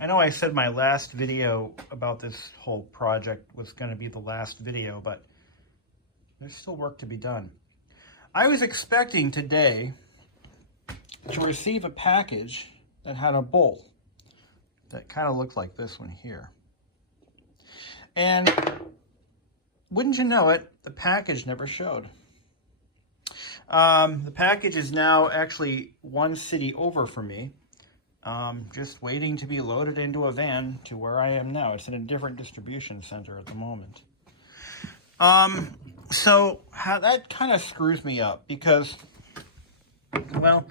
I know I said my last video about this whole project was going to be the last video, but there's still work to be done. I was expecting today to receive a package that had a bolt that kind of looked like this one here. And wouldn't you know it, the package never showed. The package is now actually one city over for me. Just waiting to be loaded into a van to where I am now. It's in a different distribution center at the moment. So that kind of screws me up because, well,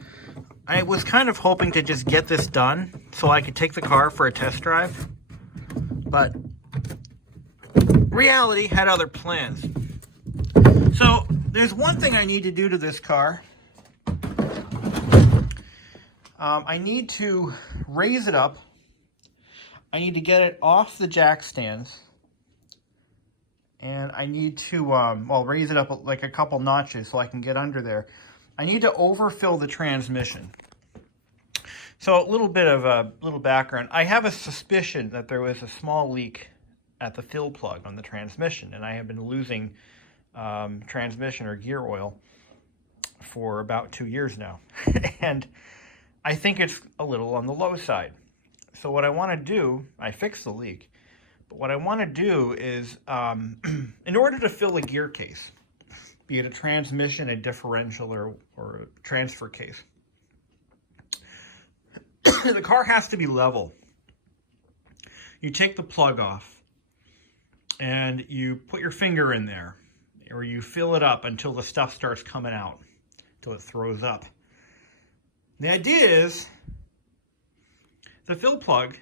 I was kind of hoping to just get this done so I could take the car for a test drive, but reality had other plans. So there's one thing I need to do to this car. I need to raise it up. I need to get it off the jack stands. And I need to, well, raise it up like a couple notches so I can get under there. I need to overfill the transmission. So a little bit of a little background. I have a suspicion that there was a small leak at the fill plug on the transmission. And I have been losing transmission or gear oil for about 2 years now. And I think it's a little on the low side. So what I want to do, I fixed the leak, but what I want to do is, in order to fill a gear case, be it a transmission, a differential, or a transfer case, the car has to be level. You take the plug off and you put your finger in there, or you fill it up until the stuff starts coming out, until it throws up. The idea is the fill plug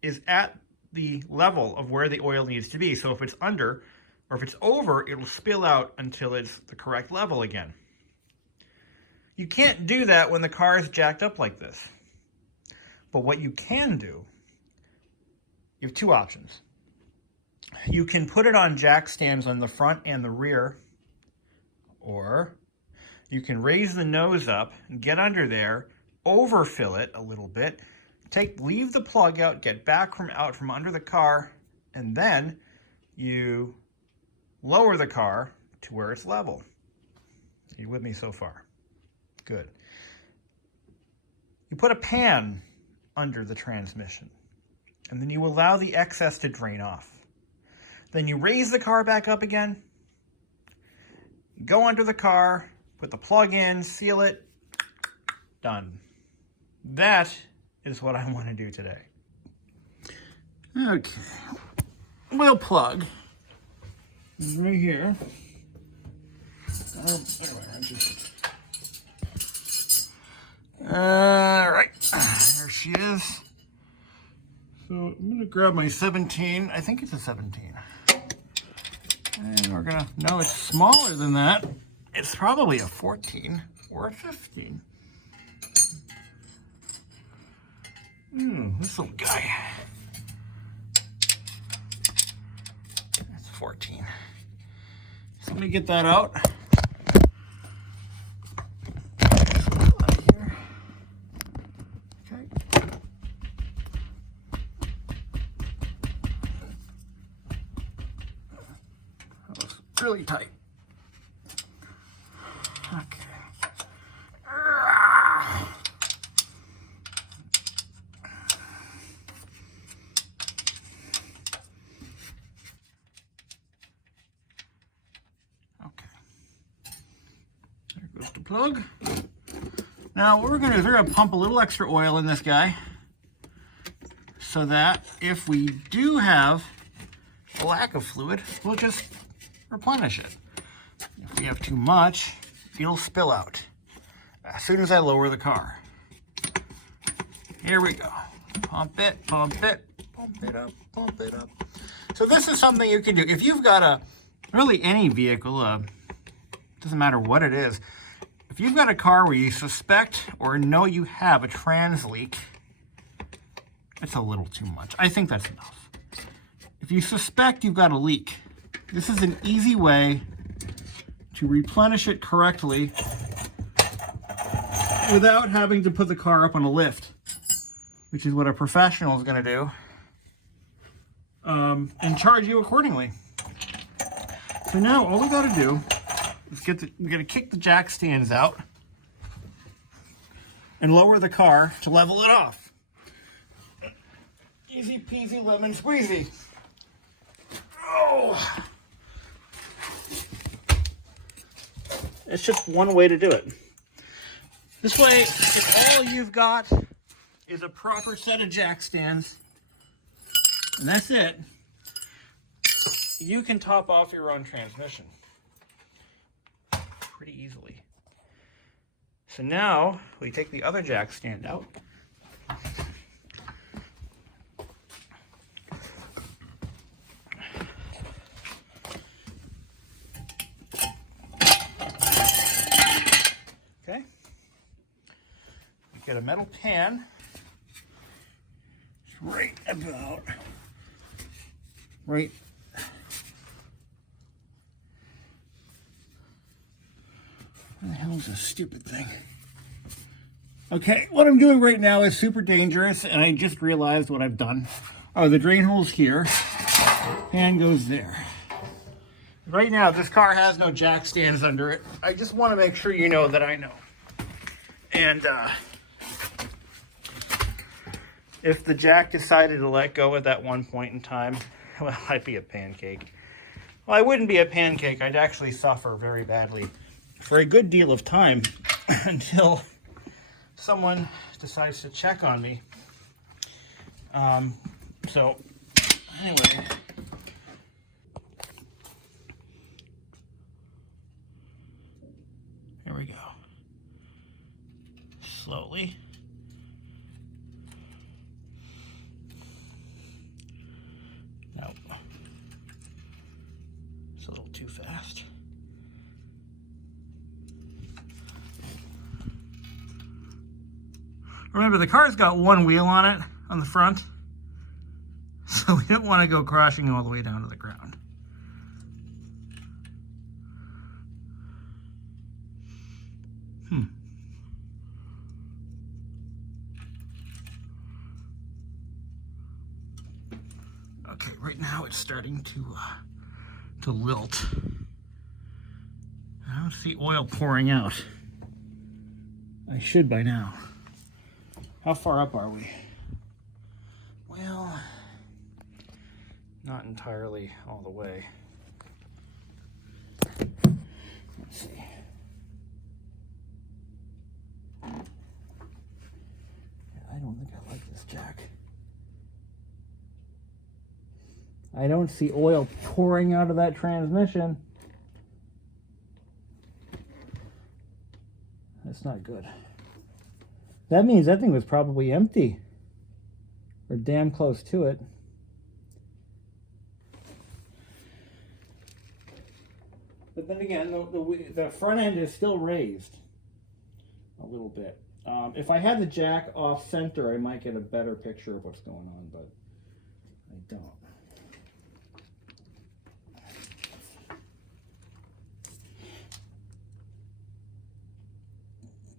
is at the level of where the oil needs to be. So if it's under or if it's over, it'll spill out until it's the correct level again. You can't do that when the car is jacked up like this. But what you can do, you have two options. You can put it on jack stands on the front and the rear, or you can raise the nose up, get under there, overfill it a little bit, leave the plug out, get back out from under the car, and then you lower the car to where it's level. Are you with me so far? Good. You put a pan under the transmission, and then you allow the excess to drain off. Then you raise the car back up again, go under the car, put the plug in, seal it, done. That is what I want to do today. Okay. Wheel plug is right here. Alright, there she is. So I'm going to grab my 17. I think it's a 17. And we're going to, no, it's smaller than that. It's probably a 14 or a 15. This little guy. That's 14. So let me get that out. Here. Okay. That was really tight. Okay. Plug. Now what we're going to do is we're going to pump a little extra oil in this guy so that if we do have a lack of fluid, we'll just replenish it. If we have too much, it'll spill out as soon as I lower the car. Here we go. Pump it, pump it, pump it up, pump it up. So this is something you can do. If you've got really any vehicle, doesn't matter what it is, if you've got a car where you suspect or know you have a trans leak, it's a little too much. I think that's enough. If you suspect you've got a leak, this is an easy way to replenish it correctly without having to put the car up on a lift. which is what a professional is going to do, and charge you accordingly. So now all we got to do is we got to kick the jack stands out and lower the car to level it off. Easy peasy lemon squeezy. Oh. It's just one way to do it. This way, if all you've got is a proper set of jack stands, and that's it, you can top off your own transmission pretty easily. So now we take the other jack stand out. Okay. We get a metal pan. It's right about right. What the hell is this stupid thing? Okay, what I'm doing right now is super dangerous, and I just realized what I've done. Oh, the drain hole's here. Pan goes there. Right now, this car has no jack stands under it. I just want to make sure you know that I know. And if the jack decided to let go at that one point in time, well, I'd be a pancake. Well, I wouldn't be a pancake. I'd actually suffer very badly for a good deal of time until someone decides to check on me. So, anyway. Here we go. Slowly. Nope. It's a little too fast. Remember, the car's got one wheel on it, on the front, so we don't want to go crashing all the way down to the ground. Okay, right now it's starting to lilt. I don't see oil pouring out. I should by now. How far up are we? Well, not entirely all the way. Let's see. I don't think I like this jack. I don't see oil pouring out of that transmission. That's not good. That means that thing was probably empty, or damn close to it. But then again, the front end is still raised a little bit. If I had the jack off center, I might get a better picture of what's going on, but I don't.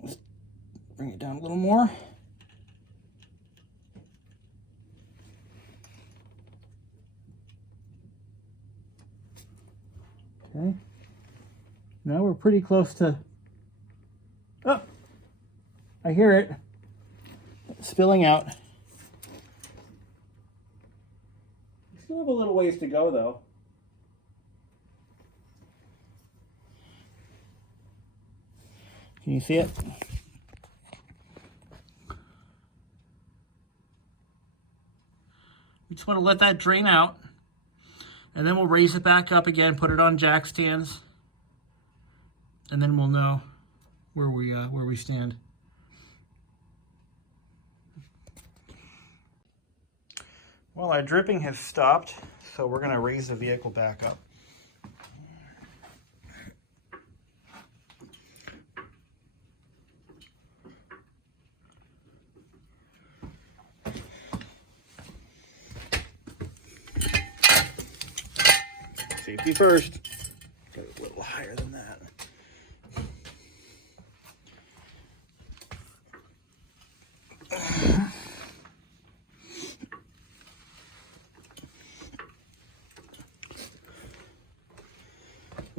Let's bring it down a little more. Okay. Now we're pretty close to... Oh! I hear it. It's spilling out. We still have a little ways to go, though. Can you see it? We just want to let that drain out, and then we'll raise it back up again, put it on jack stands, and then we'll know where we stand. Well, our dripping has stopped, so we're going to raise the vehicle back up. Safety first. Got it a little higher than that.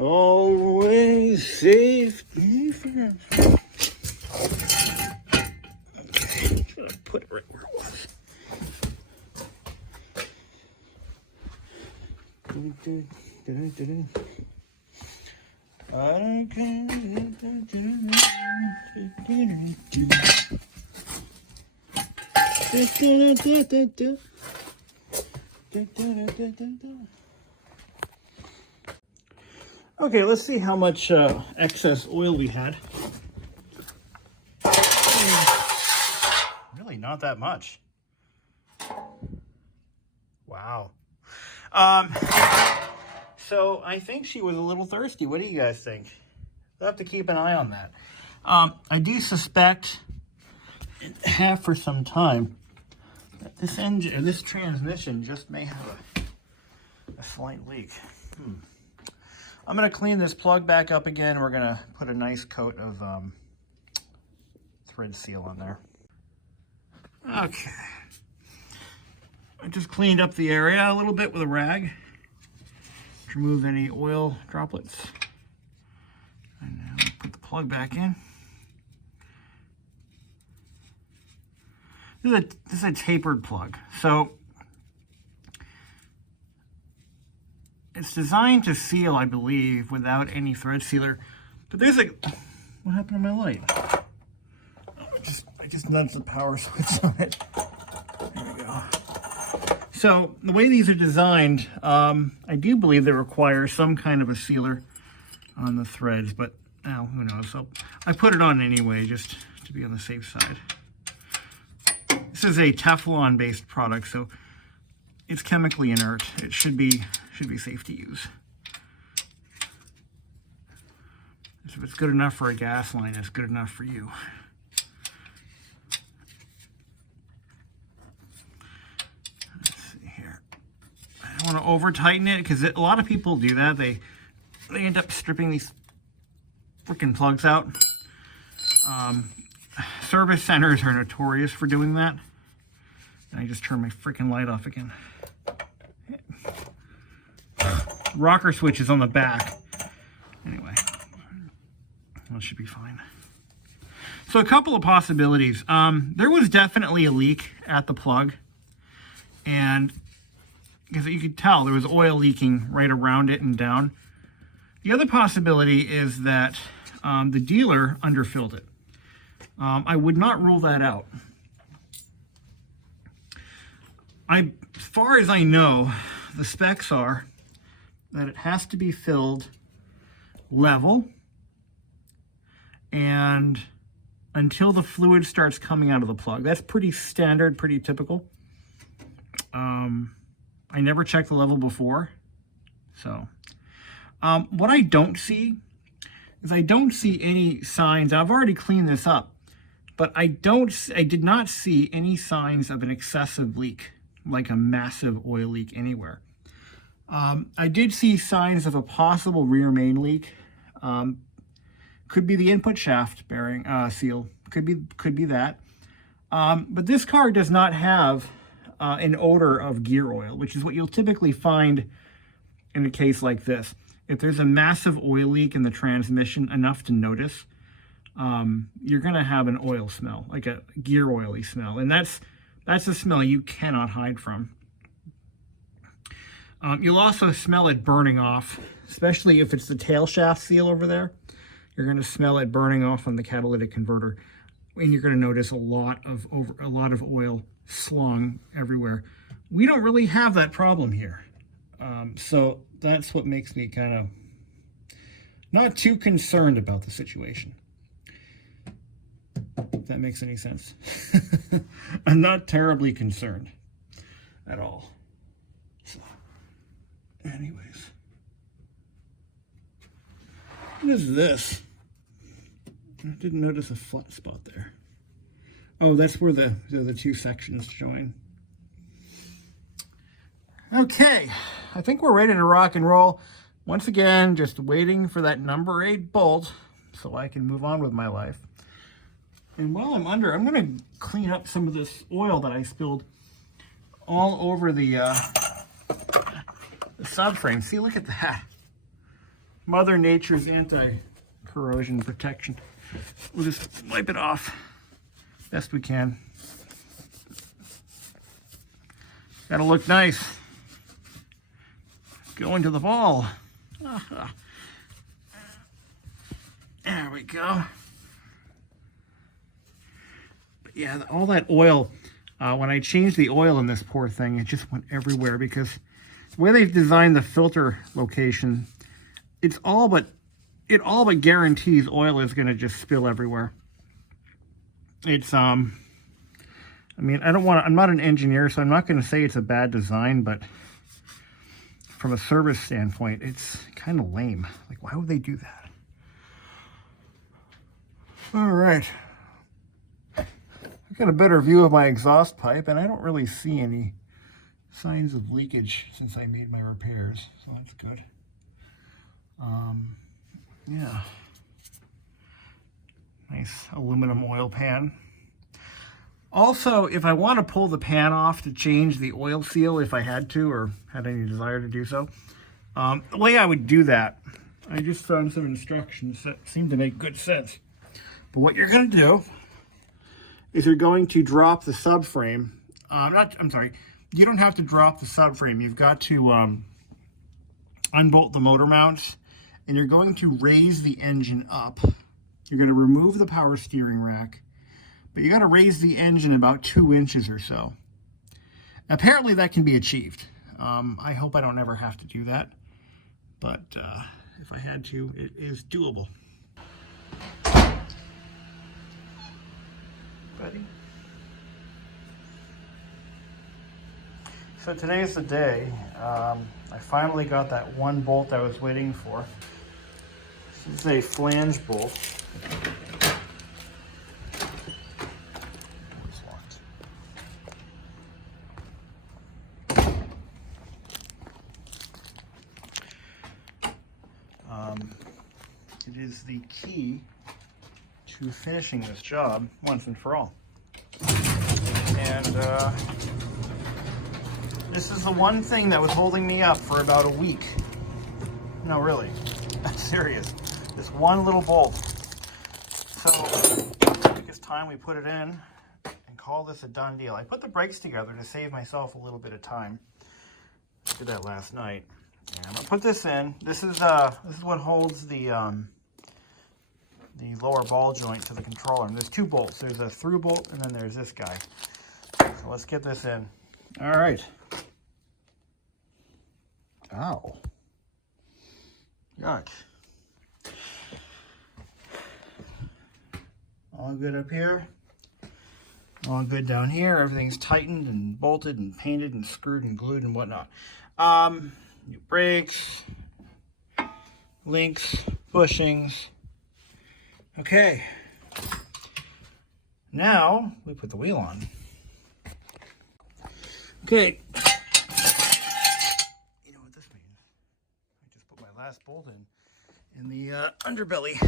Always safety first. Okay, I'm gonna put it right where it was. Okay, let's see how much excess oil we had. Really not that much. Wow. So I think she was a little thirsty. What do you guys think? We'll have to keep an eye on that. I do suspect, and have for some time, that this engine, or this transmission, just may have a slight leak. I'm going to clean this plug back up again. We're going to put a nice coat of thread seal on there. Okay. I just cleaned up the area a little bit with a rag to remove any oil droplets. And now we put the plug back in. This is a tapered plug. So it's designed to seal, I believe, without any thread sealer. But there's a... What happened to my light? Oh, I just nudged the power switch on it. There we go. So the way these are designed, I do believe they require some kind of a sealer on the threads, but now who knows? So I put it on anyway, just to be on the safe side. This is a Teflon-based product, so it's chemically inert. It should be safe to use. So if it's good enough for a gas line, it's good enough for you. Let's see here. I don't want to over tighten it because a lot of people do that. They end up stripping these freaking plugs out. Service centers are notorious for doing that. And I just turned my freaking light off again. Rocker switch is on the back. Anyway, that should be fine. So a couple of possibilities. There was definitely a leak at the plug, and because you could tell there was oil leaking right around it and down. The other possibility is that the dealer underfilled it. I would not rule that out. As far as I know, the specs are that it has to be filled level and until the fluid starts coming out of the plug. That's pretty standard, pretty typical. I never checked the level before. So what I don't see is I don't see any signs. I've already cleaned this up, but I did not see any signs of an excessive leak, like a massive oil leak anywhere. I did see signs of a possible rear main leak. Could be the input shaft bearing seal. Could be that. But this car does not have an odor of gear oil, which is what you'll typically find in a case like this. If there's a massive oil leak in the transmission, enough to notice, you're going to have an oil smell, like a gear oily smell, and that's a smell you cannot hide from. You'll also smell it burning off, especially if it's the tail shaft seal over there. You're going to smell it burning off on the catalytic converter, and you're going to notice a lot of oil slung everywhere. We don't really have that problem here, so that's what makes me kind of not too concerned about the situation. If that makes any sense. I'm not terribly concerned at all. So, anyways, what is this? I didn't notice a flat spot there. Oh, that's where the two sections join. Okay, I think we're ready to rock and roll. Once again, just waiting for that number 8 bolt so I can move on with my life. And while I'm under, I'm going to clean up some of this oil that I spilled all over the subframe. See, look at that. Mother Nature's anti-corrosion protection. We'll just wipe it off best we can. Gotta look nice. Go into the ball. There we go. But yeah, all that oil, when I changed the oil in this poor thing, it just went everywhere because the way they've designed the filter location, it all but guarantees oil is going to just spill everywhere. It's I mean, I'm not an engineer, so I'm not going to say it's a bad design, but from a service standpoint, it's kind of lame. Like, why would they do that? All right. I've got a better view of my exhaust pipe, and I don't really see any signs of leakage since I made my repairs, so that's good. Yeah. Nice aluminum oil pan. Also, if I want to pull the pan off to change the oil seal, if I had to or had any desire to do so, the way I would do that, I just found some instructions that seem to make good sense. But what you're going to do is you're going to drop the subframe. I'm sorry, you don't have to drop the subframe. You've got to unbolt the motor mounts, and you're going to raise the engine up. You're going to remove the power steering rack, but you got to raise the engine about 2 inches or so. Apparently that can be achieved. I hope I don't ever have to do that, but if I had to, it is doable. Ready? So today's the day. I finally got that one bolt I was waiting for. This is a flange bolt. It is the key to finishing this job once and for all. And this is the one thing that was holding me up for about a week. No, really, I'm serious. This one little bolt. So I think it's time we put it in and call this a done deal. I put the brakes together to save myself a little bit of time. I did that last night. And I'm gonna put this in. This is what holds the lower ball joint to the controller. And there's 2 bolts. There's a through bolt, and then there's this guy. So let's get this in. All right. Ow. Yuck. All good up here. All good down here. Everything's tightened and bolted and painted and screwed and glued and whatnot. New brakes, links, bushings. Okay. Now we put the wheel on. Okay. You know what this means? I just put my last bolt in the underbelly.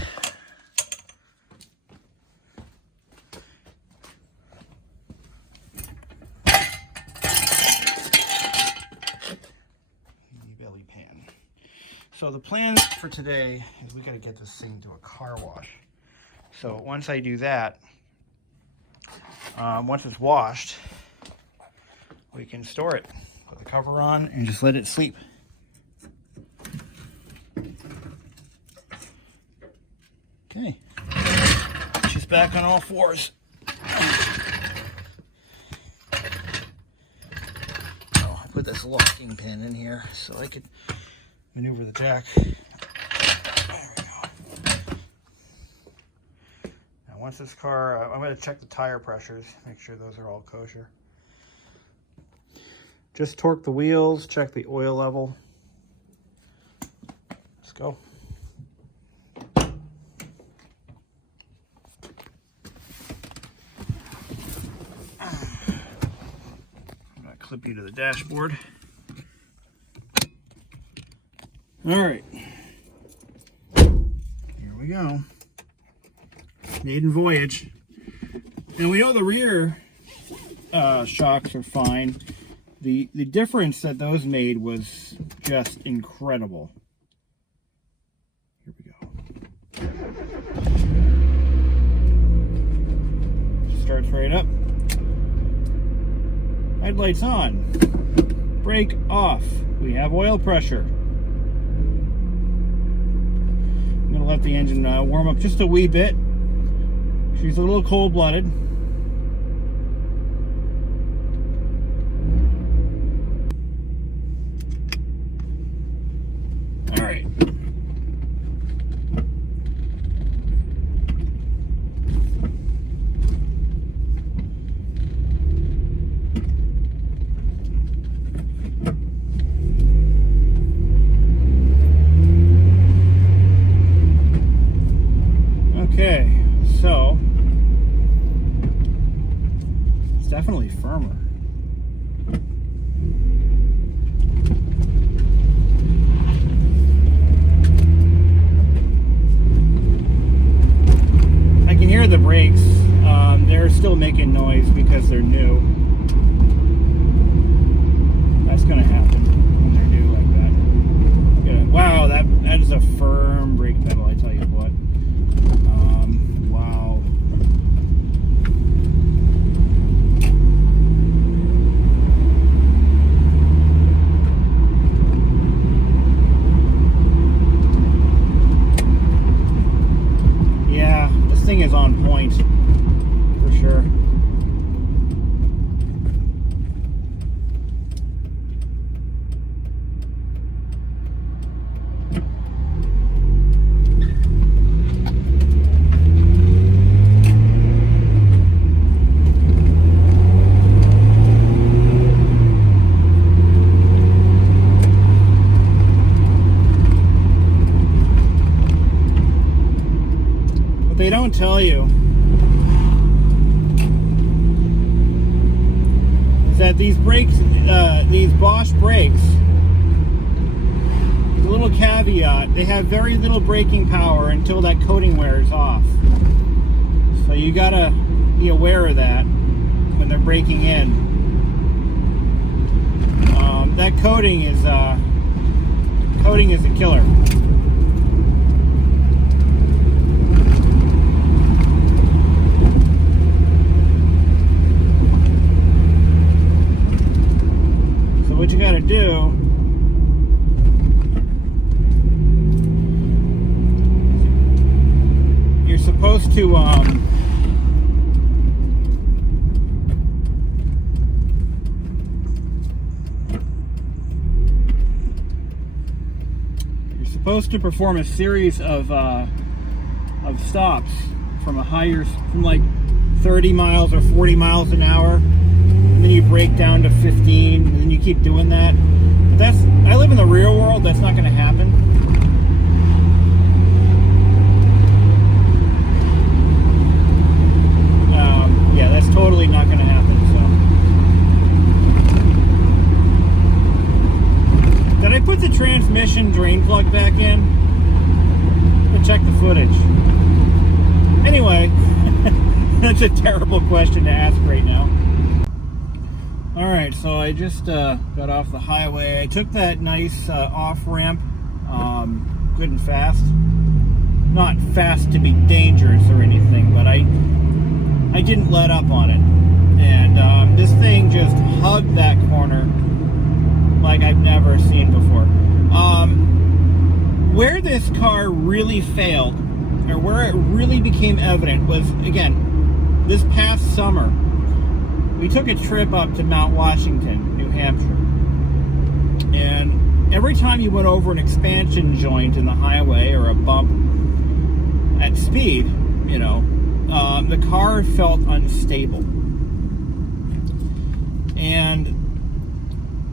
Belly pan. So the plan for today is we got to get this thing to a car wash. So once I do that, once it's washed, we can store it. Put the cover on and just let it sleep. Okay. She's back on all fours. Oh, I put this locking pin in here so I could maneuver the jack. There we go. Now once this car, I'm going to check the tire pressures, make sure those are all kosher. Just torque the wheels, check the oil level. Let's go. I'm going to clip you to the dashboard. All right. Here we go. Maiden voyage. And we know the rear shocks are fine. The difference that those made was just incredible. starts right up. Headlights on. Brake off. We have oil pressure. I'm going to let the engine warm up just a wee bit. She's a little cold-blooded. All right. Okay, so it's definitely firmer. I can hear the brakes. They're still making noise because they're new. That's gonna happen when they're new like that. Yeah. Wow, that is a firm brake pedal, I tell you what. Wow. Yeah, this thing is on point for sure. They don't tell you is that these brakes, these Bosch brakes, a little caveat, they have very little braking power until that coating wears off. So you gotta be aware of that when they're braking in. That coating is a killer. What you got to do you're supposed to perform a series of stops from like 30 miles or 40 miles an hour. And then you break down to 15, and then you keep doing that. But I live in the real world, that's not going to happen. Yeah, that's totally not going to happen, so. Did I put the transmission drain plug back in? Go check the footage. Anyway, that's a terrible question to ask right now. Alright, so I just got off the highway. I took that nice off-ramp good and fast. Not fast to be dangerous or anything, but I didn't let up on it. And this thing just hugged that corner like I've never seen before. Where this car really failed, or where it really became evident, was, again, this past summer. We took a trip up to Mount Washington, New Hampshire, and every time you went over an expansion joint in the highway or a bump at speed, you know, the car felt unstable. And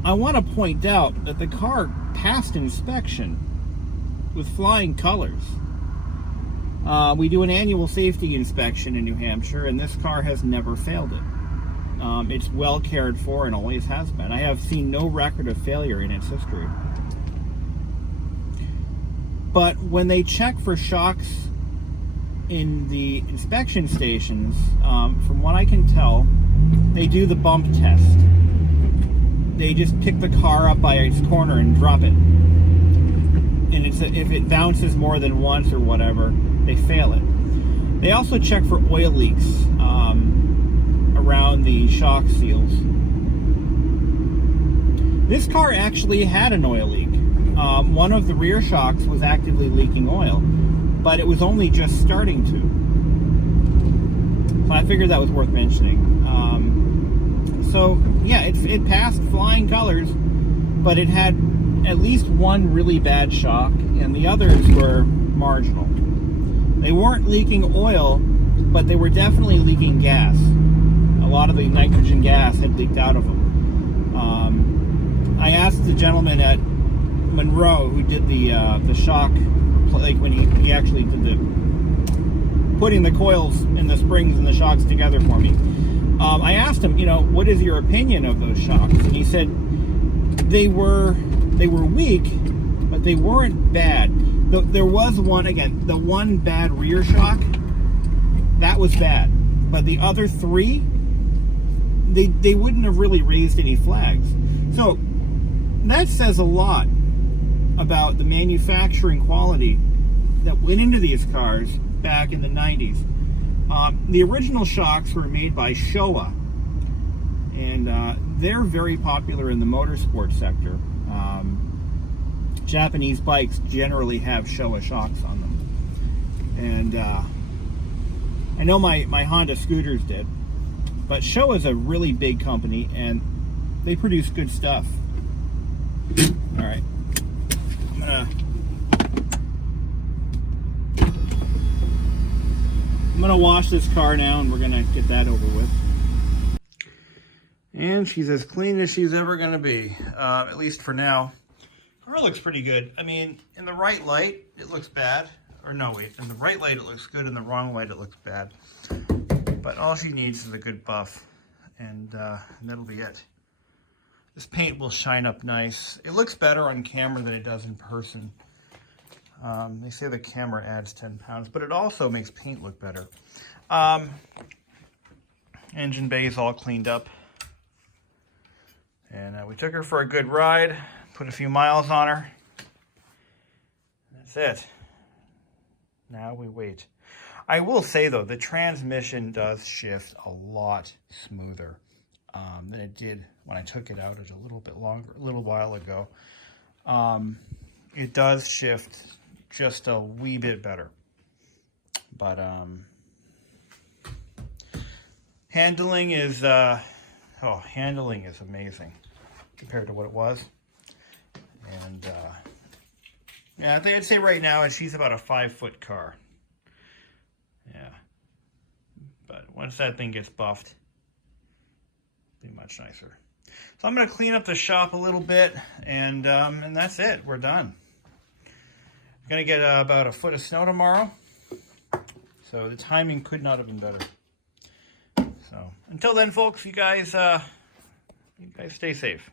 I want to point out that the car passed inspection with flying colors. We do an annual safety inspection in New Hampshire, and this car has never failed it. It's well cared for and always has been. I have seen no record of failure in its history. But when they check for shocks in the inspection stations, from what I can tell, they do the bump test. They just pick the car up by its corner and drop it. And if it bounces more than once or whatever, they fail it. They also check for oil leaks. around the shock seals. This car actually had an oil leak. One of the rear shocks was actively leaking oil, but it was only just starting to. So I figured that was worth mentioning. So yeah, it passed flying colors, but it had at least one really bad shock, and the others were marginal. They weren't leaking oil, but they were definitely leaking gas. A lot of the nitrogen gas had leaked out of them. I asked the gentleman at Monroe who did the shock, like when he actually did the putting the coils and the springs and the shocks together for me. I asked him, what is your opinion of those shocks? And he said they were weak, but they weren't bad. There was one, again, the one bad rear shock, that was bad. But the other three, they wouldn't have really raised any flags. So that says a lot about the manufacturing quality that went into these cars back in the 90s. The original shocks were made by Showa, and they're very popular in the motorsport sector. Japanese bikes generally have Showa shocks on them. And I know my Honda scooters did, but Showa's a really big company, and they produce good stuff. All right, I'm gonna wash this car now, and we're gonna get that over with. And she's as clean as she's ever gonna be, at least for now. Her looks pretty good. I mean, in the right light, it looks bad. Or no, wait, in the right light, it looks good. In the wrong light, it looks bad. But all she needs is a good buff, and that'll be it. This paint will shine up nice. It looks better on camera than it does in person. They say the camera adds 10 pounds, but it also makes paint look better. Engine bay is all cleaned up. And we took her for a good ride, put a few miles on her. That's it. Now we wait. I will say though, the transmission does shift a lot smoother than it did when I took it out a little while ago. It does shift just a wee bit better. But handling is amazing compared to what it was. And yeah, I think I'd say right now she's about a 5-foot car. Yeah, but once that thing gets buffed, it'll be much nicer. So I'm going to clean up the shop a little bit, and that's it. We're done. I'm going to get about a foot of snow tomorrow, so the timing could not have been better. So until then, folks, you guys stay safe.